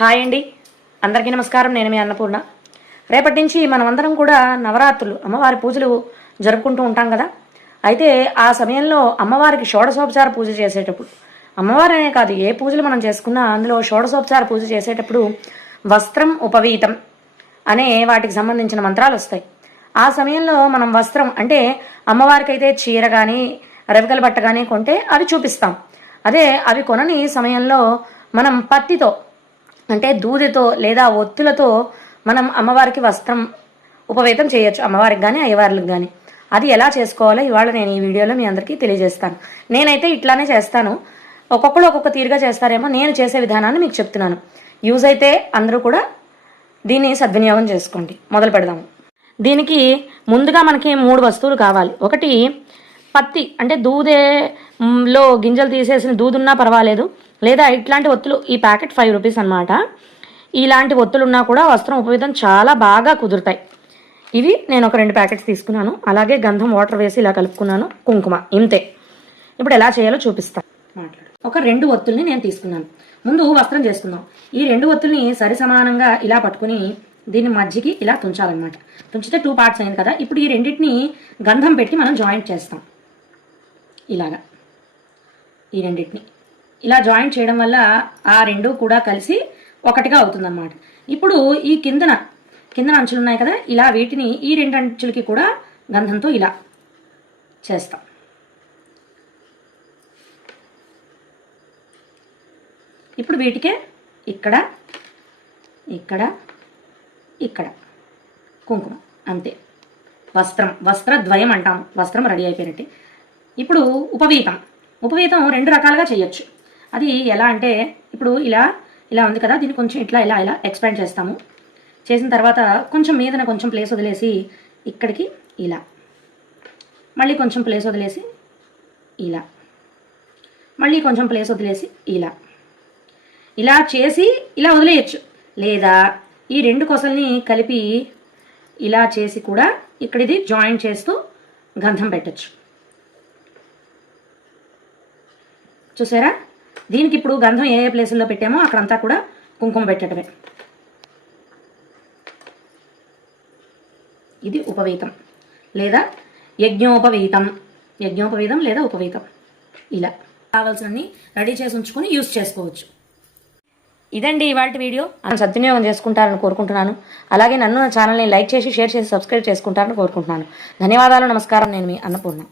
Hi అండి, అందరికీ నమస్కారం. నేను మీ అన్నపూర్ణ. రేపటి నుంచి మనమందరం కూడా నవరాత్రులు అమ్మవారి పూజలు జరుపుకుంటూ ఉంటాం కదా. అయితే ఆ సమయంలో అమ్మవారికి షోడశోపచార పూజ చేసేటప్పుడు, అమ్మవారనే కాదు ఏ పూజలు మనం చేసుకున్నా అందులో షోడశోపచార పూజ చేసేటప్పుడు వస్త్రం ఉపవీతం అనే వాటికి సంబంధించిన మంత్రాలు వస్తాయి. ఆ సమయంలో మనం వస్త్రం అంటే అమ్మవారికి అయితే చీర కానీ రవికల బట్ట కానీ కొంటే అవి చూపిస్తాం. అదే అవి కొనని సమయంలో మనం పత్తితో అంటే దూదితో లేదా ఒత్తులతో మనం అమ్మవారికి వస్త్రం ఉపవేతం చేయొచ్చు, అమ్మవారికి కానీ అయ్యవార్లకు కానీ. అది ఎలా చేసుకోవాలో ఇవాళ నేను ఈ వీడియోలో మీ అందరికీ తెలియజేస్తాను. నేనైతే ఇట్లానే చేస్తాను, ఒక్కొక్కరు ఒక్కొక్క తీరుగా చేస్తారేమో. నేను చేసే విధానాన్ని మీకు చెప్తున్నాను. యూజ్ అయితే అందరూ కూడా దీన్ని సద్వినియోగం చేసుకోండి. మొదలు పెడదాము. దీనికి ముందుగా మనకి 3 వస్తువులు కావాలి. ఒకటి పత్తి అంటే దూదేలో గింజలు తీసేసిన దూదున్నా పర్వాలేదు, లేదా ఇట్లాంటి ఒత్తులు. ఈ ప్యాకెట్ 5 రూపీస్ అనమాట. ఇలాంటి ఒత్తులు ఉన్నా కూడా వస్త్రం ఉపయోగం చాలా బాగా కుదురుతాయి. ఇవి నేను ఒక 2 ప్యాకెట్స్ తీసుకున్నాను. అలాగే గంధం వాటర్ వేసి ఇలా కలుపుకున్నాను. కుంకుమ ఇంతే. ఇప్పుడు ఎలా చేయాలో చూపిస్తాను. ఒక 2 ఒత్తుల్ని నేను తీసుకున్నాను. ముందు వస్త్రం చేసుకుందాం. ఈ 2 ఒత్తుల్ని సరి సమానంగా ఇలా పట్టుకుని దీన్ని మధ్యకి ఇలా తుంచాలన్నమాట. తుంచితే 2 పార్ట్స్ అయింది కదా. ఇప్పుడు ఈ రెండింటిని గంధం పెట్టి మనం జాయింట్ చేస్తాం. ఇలాగా ఈ రెండింటిని ఇలా జాయింట్ చేయడం వల్ల ఆ 2 కూడా కలిసి ఒకటిగా అవుతుందన్నమాట. ఇప్పుడు ఈ కిందన అంచులు ఉన్నాయి కదా, ఇలా వీటిని ఈ 2 అంచులకి కూడా గంధంతో ఇలా చేస్తాం. ఇప్పుడు వీటికే ఇక్కడ ఇక్కడ ఇక్కడ కుంకుమ అంతే. వస్త్రద్వయం అంటాం. వస్త్రం రెడీ అయిపోయినట్టే. ఇప్పుడు ఉపవీతం 2 రకాలుగా చేయొచ్చు. అది ఎలా అంటే ఇప్పుడు ఇలా ఉంది కదా, దీన్ని కొంచెం ఇట్లా ఇలా ఎక్స్పాండ్ చేస్తాము. చేసిన తర్వాత కొంచెం మీదన కొంచెం ప్లేస్ వదిలేసి ఇక్కడికి ఇలా, మళ్ళీ కొంచెం ప్లేస్ వదిలేసి ఇలా, మళ్ళీ కొంచెం ప్లేస్ వదిలేసి ఇలా చేసి ఇలా వదిలేయచ్చు. లేదా ఈ 2 కొసల్ని కలిపి ఇలా చేసి కూడా ఇక్కడ ఇది జాయింట్ చేస్తూ గంధం పెట్టచ్చు. చూసారా? దీనికి ఇప్పుడు గంధం ఏ ప్లేసుల్లో పెట్టామో అక్కడంతా కూడా కుంకుమ పెట్టడమే. ఇది ఉపవీతం లేదా యజ్ఞోపవీతం లేదా ఉపవీతం. ఇలా కావాల్సినన్ని రెడీ చేసి ఉంచుకొని యూజ్ చేసుకోవచ్చు. ఇదండి ఇవాళ వీడియో. సద్వినియోగం చేసుకుంటారని కోరుకుంటున్నాను. అలాగే నన్ను నా ఛానల్ని లైక్ చేసి షేర్ చేసి సబ్స్క్రైబ్ చేసుకుంటారని కోరుకుంటున్నాను. ధన్యవాదాలు. నమస్కారం. నేను మీ అన్నపూర్ణ.